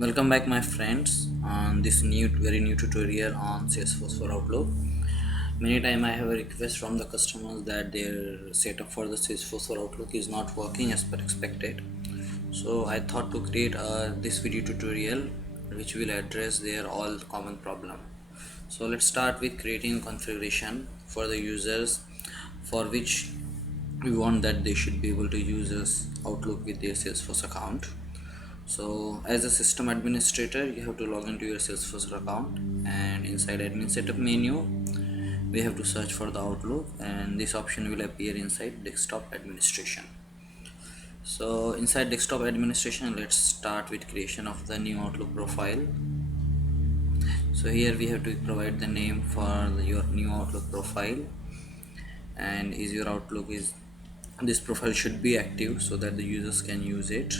Welcome back my friends on this very new tutorial on Salesforce for Outlook. Many time I have a request from the customers that their setup for the Salesforce for Outlook is not working as per expected. So I thought to create this video tutorial which will address their all common problem. So let's start with creating a configuration for the users for which we want that they should be able to use this Outlook with their Salesforce account. So as a system administrator, you have to log into your Salesforce account, and inside admin setup menu we have to search for the Outlook, and this option will appear inside desktop administration. So inside desktop administration, let's start with creation of the new Outlook profile. So here we have to provide the name for your new Outlook profile, and is your Outlook is this profile should be active so that the users can use it,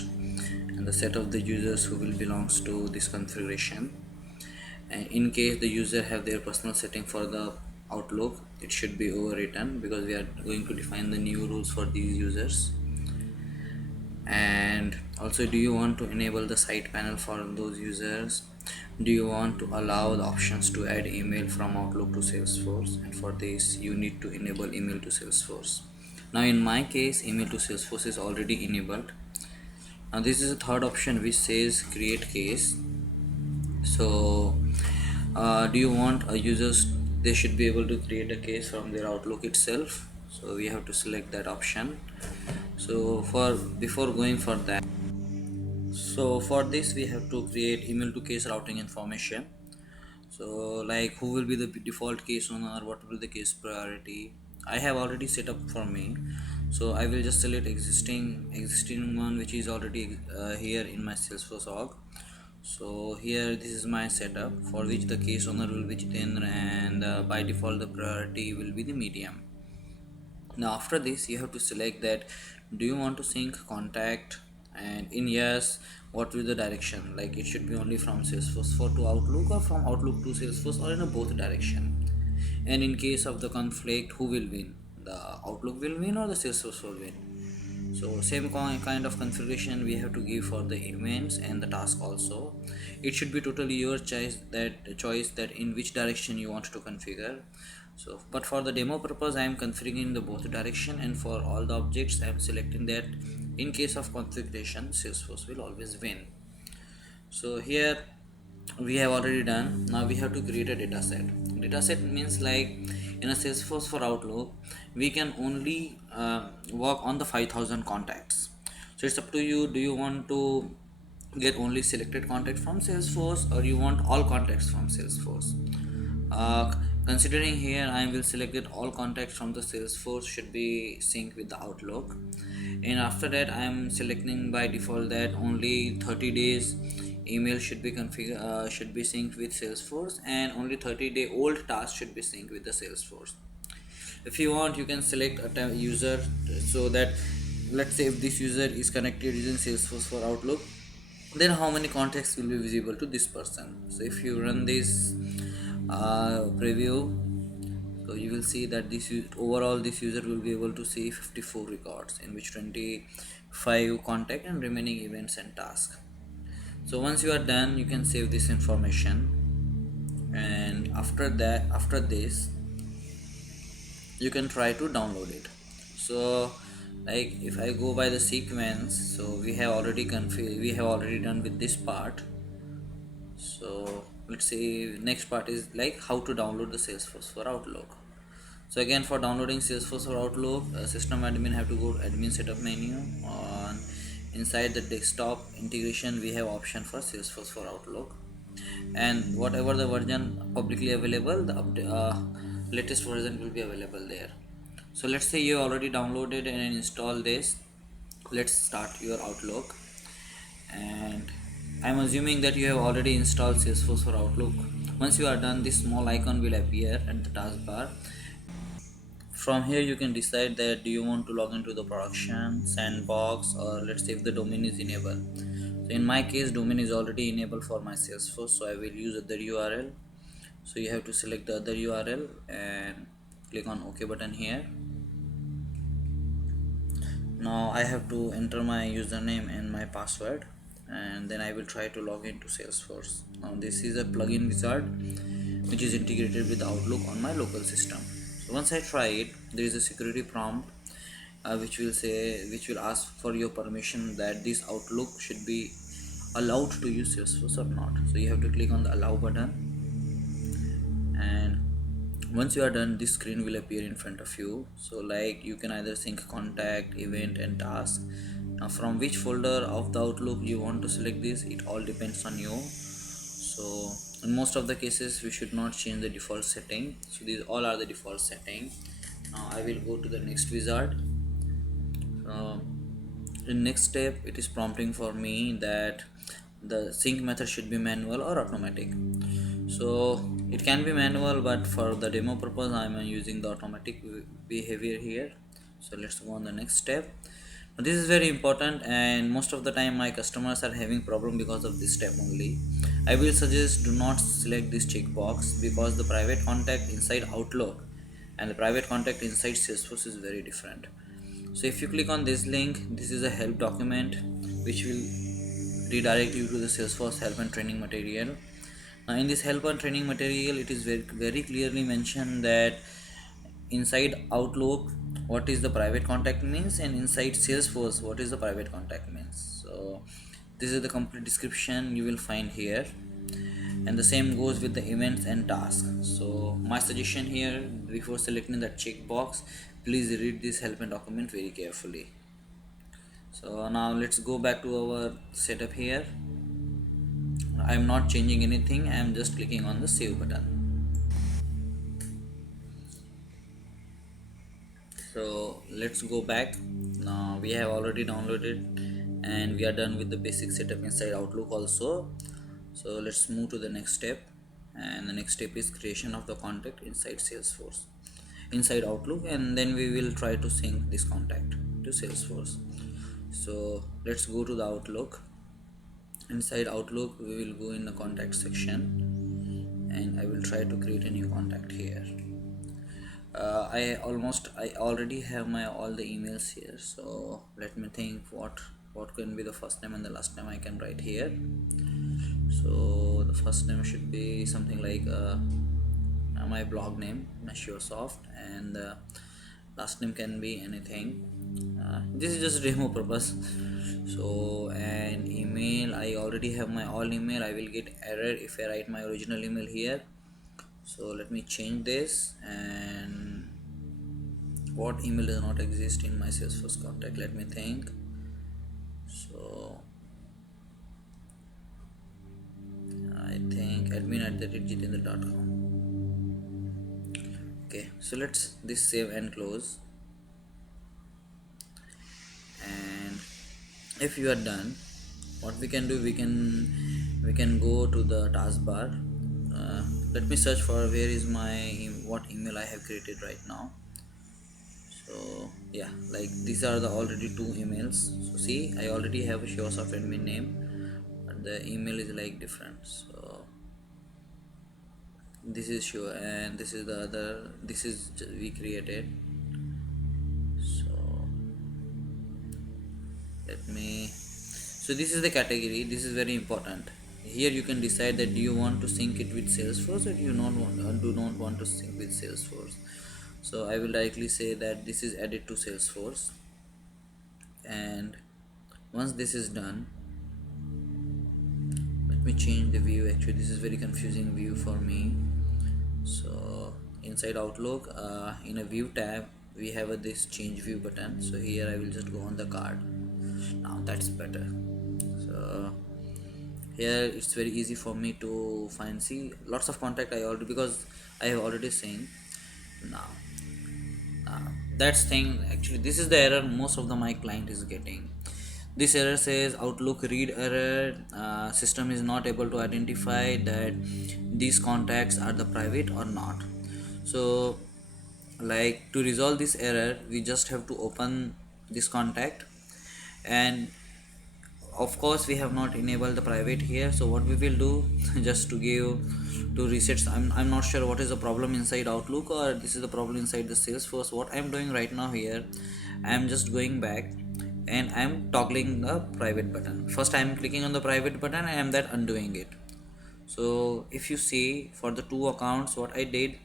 and the set of the users who will belongs to this configuration. And in case the user have their personal setting for the Outlook, it should be overwritten because we are going to define the new rules for these users. And also, do you want to enable the site panel for those users? Do you want to allow the options to add email from Outlook to Salesforce? And for this you need to enable email to Salesforce. Now in my case, email to Salesforce is already enabled. Now this is the third option which says create case. So do you want a users they should be able to create a case from their Outlook itself? So we have to select that option. So for before going for that, so for this we have to create email to case routing information. So like who will be the default case owner, what will be the case priority. I have already set up for me, so I will just select existing one which is already here in my Salesforce org. So here this is my setup for which the case owner will be Jitendra, and by default the priority will be the medium. Now after this you have to select that do you want to sync contact, and in yes, what will the direction, like it should be only from Salesforce for to Outlook or from Outlook to Salesforce or in a both direction. And in case of the conflict, who will win, the Outlook will win or the Salesforce will win. So same kind of configuration we have to give for the events and the task also. It should be totally your choice that in which direction you want to configure. So but for the demo purpose I am configuring the both direction, and for all the objects I am selecting that in case of configuration Salesforce will always win. So here we have already done. Now we have to create a data set. Data set means like in a Salesforce for Outlook we can only work on the 5000 contacts. So it's up to you, do you want to get only selected contact from Salesforce or you want all contacts from Salesforce. uh, Considering here I will select that all contacts from the Salesforce should be synced with the Outlook, and after that I am selecting by default that only 30 days email should be should be synced with Salesforce, and only 30-day old task should be synced with the Salesforce. If you want you can select a user, so that let's say if this user is connected using Salesforce for Outlook, then how many contacts will be visible to this person. So if you run this preview, so you will see that overall this user will be able to see 54 records, in which 25 contact and remaining events and tasks. So once you are done you can save this information, and after this you can try to download it. So like if I go by the sequence, so we have already done with this part. So let's say next part is like how to download the Salesforce for Outlook. So again, for downloading Salesforce for Outlook, system admin have to go to admin setup menu. On inside the desktop integration we have option for Salesforce for Outlook, and whatever the version publicly available, the latest version will be available there. So let's say you already downloaded and installed this. Let's start your Outlook, and I'm assuming that you have already installed Salesforce for Outlook. Once you are done, this small icon will appear at the taskbar. From here you can decide that do you want to log into the production sandbox, or let's say if the domain is enabled. So in my case domain is already enabled for my Salesforce, so I will use other URL. So you have to select the other URL and click on OK button here. Now I have to enter my username and my password, and then I will try to log into Salesforce. Now this is a plugin wizard which is integrated with Outlook on my local system. So once I try it, there is a security prompt which will ask for your permission that this Outlook should be allowed to use Salesforce or not. So you have to click on the allow button, and once you are done, this screen will appear in front of you. So like you can either sync contact, event and task. Now from which folder of the Outlook you want to select this, it all depends on you. So in most of the cases we should not change the default setting. So these all are the default setting. Now I will go to the next wizard. In next step, it is prompting for me that the sync method should be manual or automatic. So it can be manual, but for the demo purpose I am using the automatic behavior here. So let's go on the next step. Now, this is very important, and most of the time my customers are having problem because of this step only. I will suggest do not select this checkbox, because the private contact inside Outlook and the private contact inside Salesforce is very different. So if you click on this link, this is a help document which will redirect you to the Salesforce help and training material. Now in this help and training material, it is very clearly mentioned that inside Outlook what is the private contact means, and inside Salesforce what is the private contact means. So this is the complete description you will find here, and the same goes with the events and tasks. So my suggestion here, before selecting that checkbox, please read this help and document very carefully. So now let's go back to our setup here. I am not changing anything, I am just clicking on the save button. So let's go back. Now we have already downloaded and we are done with the basic setup inside Outlook also. So let's move to the next step, and the next step is creation of the contact inside Salesforce, inside Outlook, and then we will try to sync this contact to Salesforce. So let's go to the Outlook. Inside Outlook we will go in the contact section, and I will try to create a new contact here. I already have my all the emails here, so let me think what can be the first name and the last name I can write here. So the first name should be something like my blog name, Microsoft, and last name can be anything. This is just demo purpose. So and email, I already have my all email. I will get error if I write my original email here. So let me change this, and what email does not exist in my Salesforce contact, let me think. So I think admin@gmail.com. Okay, so let's this save and close. And if you are done, what we can do, we can go to the taskbar. Let me search for where is my what email I have created right now. So yeah, like these are the already two emails. So see, I already have a Microsoft admin name, but the email is like different. So this is sure, and this is the other, this is we created. So let me, so this is the category. This is very important. Here you can decide that do you want to sync it with Salesforce, or do not want to sync with Salesforce. So I will directly say that this is added to Salesforce, and once this is done, let me change the view. Actually this is very confusing view for me. So inside Outlook, in a view tab we have this change view button. So here I will just go on the card. Now that's better. So here it's very easy for me to find, see lots of contact I already, because I have already seen. Now that's thing, actually this is the error most of my client is getting. This error says Outlook read error, system is not able to identify that these contacts are the private or not. So like to resolve this error, we just have to open this contact, and of course we have not enabled the private here. So what we will do, just to give to resets, I'm not sure what is the problem inside Outlook, or this is the problem inside the Salesforce. What I'm doing right now here, I'm just going back and I'm toggling the private button. First I'm clicking on the private button and I'm that undoing it. So if you see for the two accounts what I did,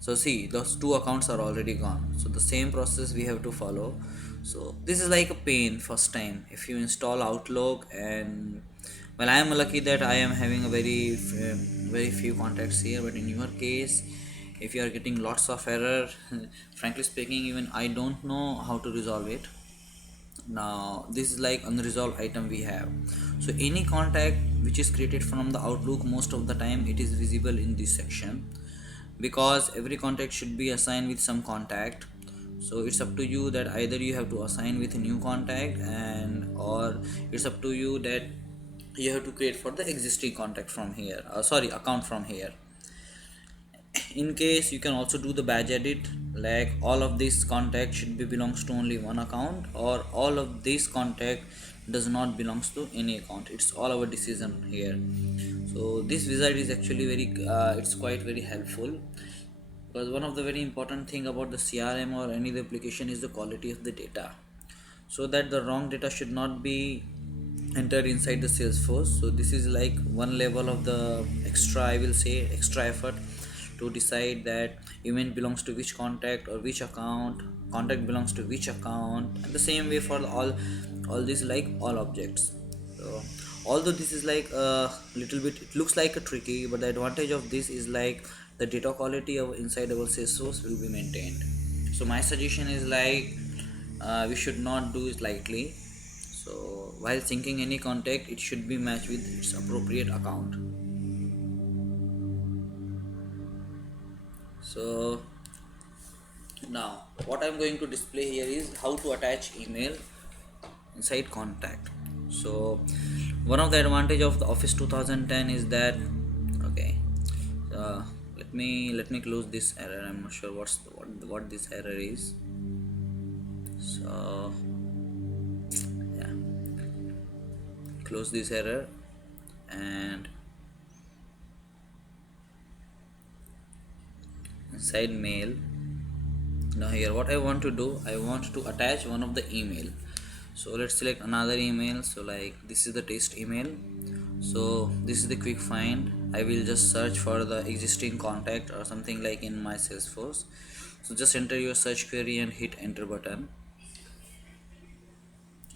so see those two accounts are already gone, so the same process we have to follow. So this is like a pain first time if you install Outlook. And well, I am lucky that I am having a very few contacts here, but in your case, if you are getting lots of error, frankly speaking, even I don't know how to resolve it. Now this is like unresolved item we have. So any contact which is created from the Outlook, most of the time it is visible in this section, because every contact should be assigned with some contact. So it's up to you that either you have to assign with a new contact, and or it's up to you that you have to create for the existing contact from here, sorry, account from here. In case you can also do the badge edit, like all of this contact should be belongs to only one account, or all of this contact does not belongs to any account. It's all our decision here. So this wizard is actually it's quite very helpful, because one of the very important thing about the CRM or any other application is the quality of the data, so that the wrong data should not be entered inside the Salesforce. So this is like one level of the extra, I will say, extra effort to decide that event belongs to which contact or which account, contact belongs to which account, and the same way for all these like all objects. So although this is like a little bit, it looks like a tricky, but the advantage of this is like the data quality of inside our Salesforce will be maintained. So my suggestion is like, we should not do it lightly. So while syncing any contact, it should be matched with its appropriate account. So now what I'm going to display here is how to attach email inside contact. So one of the advantage of the Office 2010 is that, okay, uh, let me close this error. I'm not sure what this error is. So yeah, close this error. And inside mail, now here what I want to do, I want to attach one of the email. So let's select another email. So like this is the test email. So this is the quick find. I will just search for the existing contact or something like in my Salesforce. So just enter your search query and hit enter button.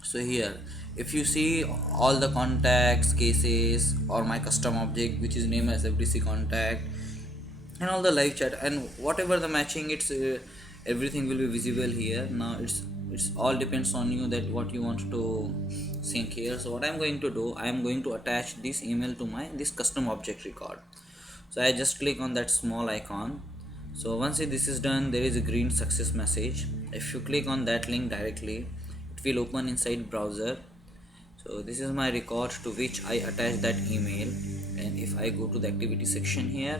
So here if you see all the contacts cases or my custom object which is named as FDC contact, and all the live chat and whatever the matching, it's everything will be visible here. Now it's all depends on you that what you want to sync here. So what I'm going to do, I'm going to attach this email to my this custom object record. So I just click on that small icon. So once this is done, there is a green success message. If you click on that link directly, it will open inside browser. So this is my record to which I attach that email. And if I go to the activity section here,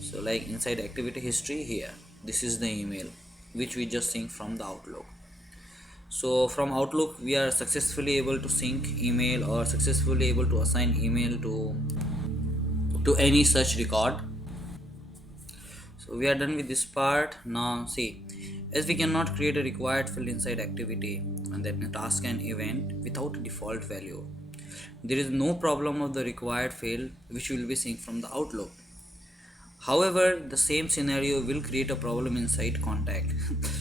so like inside activity history here, this is the email which we just sync from the Outlook. So from Outlook we are successfully able to sync email or successfully able to assign email to any such record. So we are done with this part. Now see, as we cannot create a required field inside activity and that task and event without a default value, there is no problem of the required field which will be synced from the Outlook. However, the same scenario will create a problem inside contact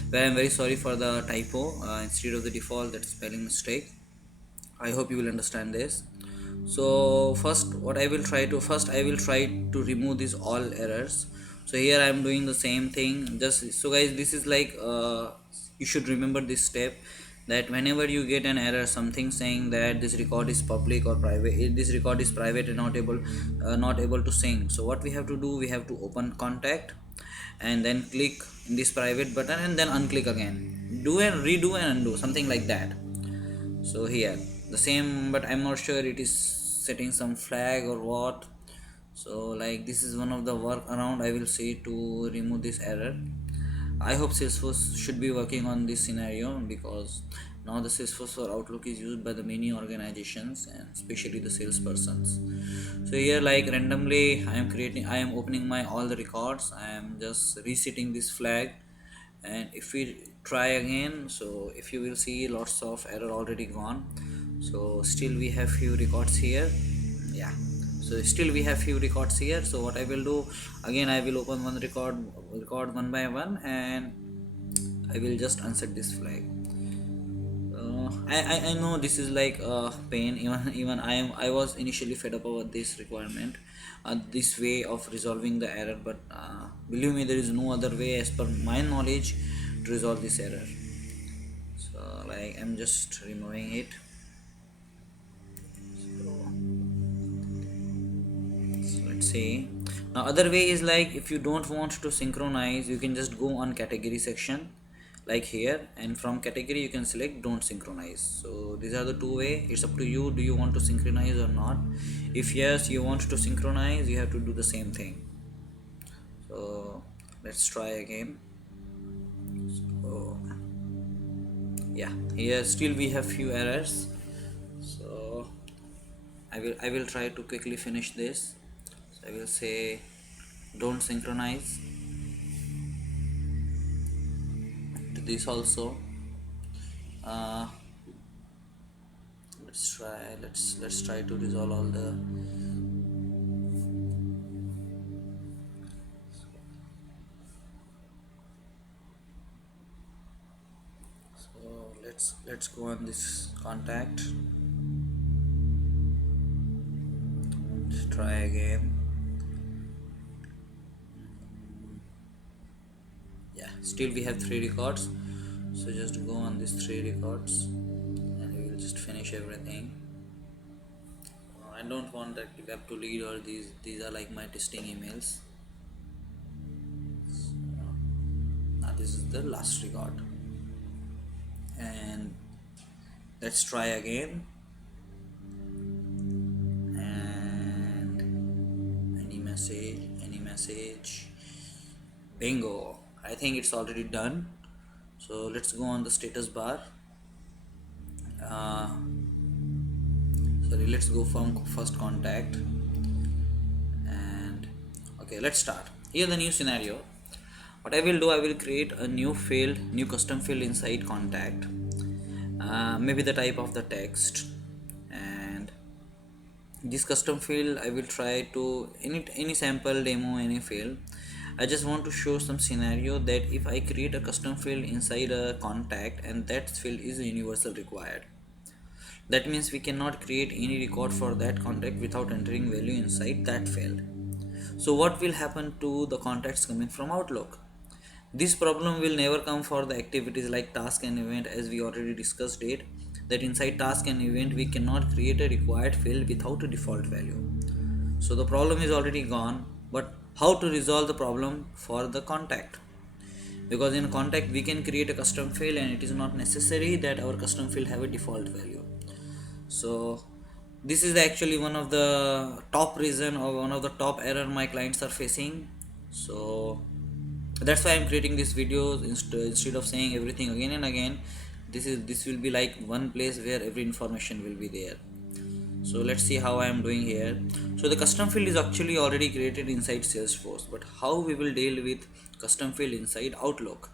where I'm very sorry for the typo, instead of the default, that spelling mistake. I hope you will understand this. So first I will try to remove these all errors. So here I am doing the same thing. Just so guys, this is like, you should remember this step, that whenever you get an error, something saying that this record is public or private, this record is private and not able to sync. So what we have to do, we have to open contact and then click in this private button and then unclick again, do and redo and undo, something like that. So here the same, but I'm not sure it is setting some flag or what. So like this is one of the workaround I will say to remove this error. I hope Salesforce should be working on this scenario, because now the Salesforce for Outlook is used by the many organizations and especially the salespersons. So here like randomly I am opening my all the records, I am just resetting this flag. And if we try again. So if you will see, lots of error already gone. So still we have few records here. Yeah, so still we have few records here. So what I will do, again I will open one record one by one, and I will just unset this flag. I know this is like pain. Even I was initially fed up about this requirement, this way of resolving the error. But believe me, there is no other way as per my knowledge to resolve this error. So like I'm just removing it. So let's see. Now other way is like, if you don't want to synchronize, you can just go on category section like here, and from category you can select don't synchronize. So these are the two way. It's up to you, do you want to synchronize or not. If yes, you want to synchronize, you have to do the same thing. So let's try again. So yeah, here still we have few errors. So I will try to quickly finish this. So I will say don't synchronize to this also. uh, let's try to resolve all the. So let's go on this contact. Let's try again. Yeah, still we have 3 records. So just go on these 3 records, and we will just finish everything. I don't want that web to lead, or these are like my testing emails. Now this is the last record, and let's try again. And any message, bingo. I think it's already done. So let's go on the status bar. uh, Sorry, let's go from first contact. And okay, let's start. Here the new scenario. What I will do, I will create a new custom field inside contact. Maybe the type of the text, and this custom field I will try to any sample demo, any field. I just want to show some scenario that if I create a custom field inside a contact, and that field is universal required, that means we cannot create any record for that contact without entering value inside that field. So what will happen to the contacts coming from Outlook? This problem will never come for the activities like task and event, as we already discussed it, that inside task and event we cannot create a required field without a default value. So the problem is already gone, but how to resolve the problem for the contact? Because in contact we can create a custom field, and it is not necessary that our custom field have a default value. So this is actually one of the top reason, or one of the top error my clients are facing. So that's why I'm creating this videos instead of saying everything again and again. This will be like one place where every information will be there. So let's see how I am doing here. So the custom field is actually already created inside Salesforce, but how we will deal with custom field inside Outlook?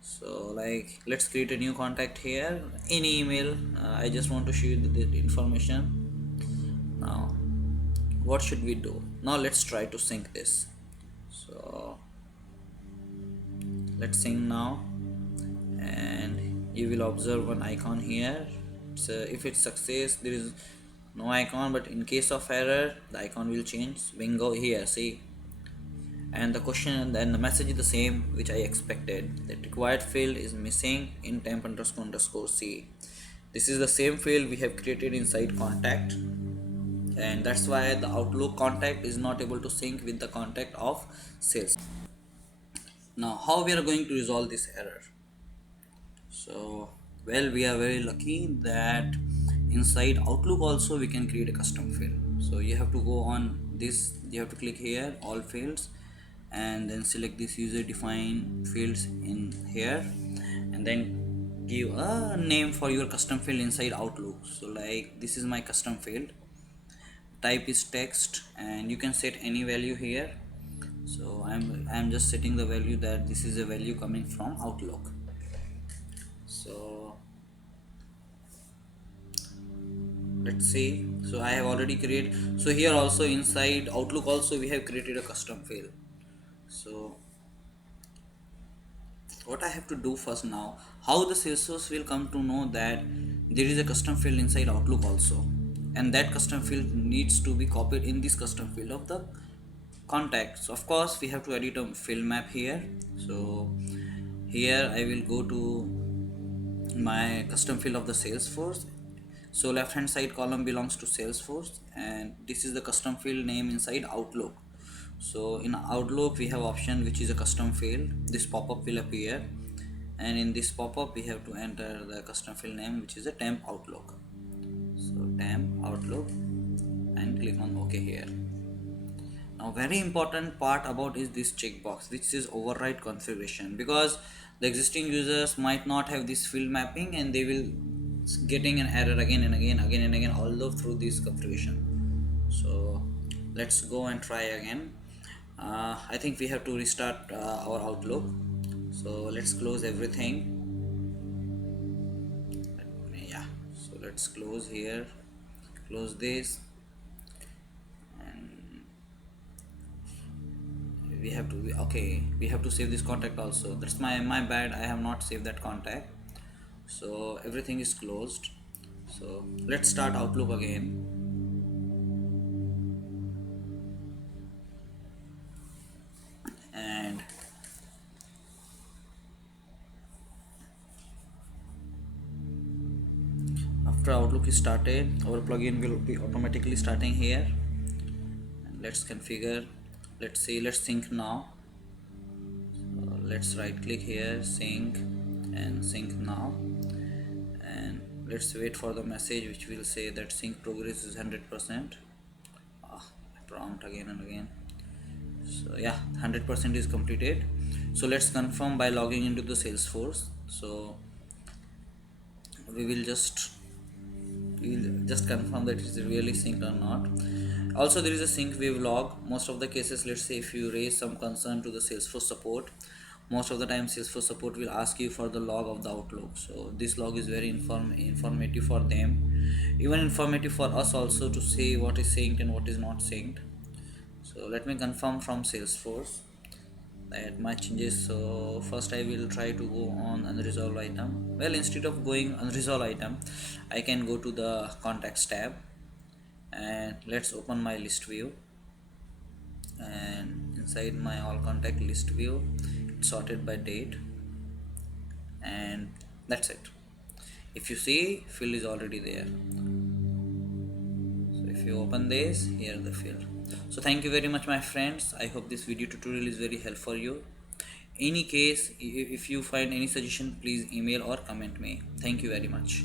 So like, let's create a new contact here, any email. I just want to show you the information. Now what should we do? Now let's try to sync this. So let's sync now, and you will observe one icon here. So if it's success, there is no icon, but in case of error the icon will change. Bingo, here see. And the question and the message is the same which I expected, that required field is missing in temp underscore C. This is the same field we have created inside contact, and that's why the Outlook contact is not able to sync with the contact of sales. Now how we are going to resolve this error? So well, we are very lucky that inside Outlook also we can create a custom field. So you have to go on this, you have to click here all fields, and then select this user defined fields in here, and then give a name for your custom field inside Outlook. So like, this is my custom field, type is text, and you can set any value here. So I'm just setting the value that this is a value coming from Outlook. let's see. So I have already created, so here also inside Outlook also we have created a custom field. So what I have to do first now, how the Salesforce will come to know that there is a custom field inside Outlook also, and that custom field needs to be copied in this custom field of the contacts. Of course we have to edit a field map here. So here I will go to my custom field of the Salesforce. So left hand side column belongs to Salesforce, and this is the custom field name inside Outlook. So in Outlook we have option which is a custom field. This pop-up will appear, and in this pop-up we have to enter the custom field name which is a temp Outlook. So temp Outlook, and click on OK here. Now very important part about is this checkbox which is override configuration, because the existing users might not have this field mapping and they will getting an error again and again although through this configuration. So let's go and try again. I think we have to restart our Outlook. So let's close everything. Yeah, so let's close here, close this, and we have to, okay, we have to save this contact also. That's my bad, I have not saved that contact. So everything is closed. So let's start Outlook again. And after Outlook is started, our plugin will be automatically starting here. And let's configure, let's see, let's sync now. So let's right click here, sync, and sync now, and let's wait for the message which will say that sync progress is 100%. Prompt again and again. So yeah, 100% is completed. So let's confirm by logging into the Salesforce. So we will just confirm that it is really synced or not. Also there is a sync wave log. Most of the cases, let's say if you raise some concern to the Salesforce support, most of the time Salesforce support will ask you for the log of the Outlook. So this log is very informative for them, even informative for us also, to see what is synced and what is not synced. So let me confirm from Salesforce that my changes. So first I will try to go on unresolved item. Well, instead of going unresolved item, I can go to the contacts tab, and let's open my list view. And inside my all contact list view, it's sorted by date, and that's it. If you see, field is already there. So if you open this, here the field. So thank you very much my friends. I hope this video tutorial is very helpful for you. Any case, if you find any suggestion, please email or comment me. Thank you very much.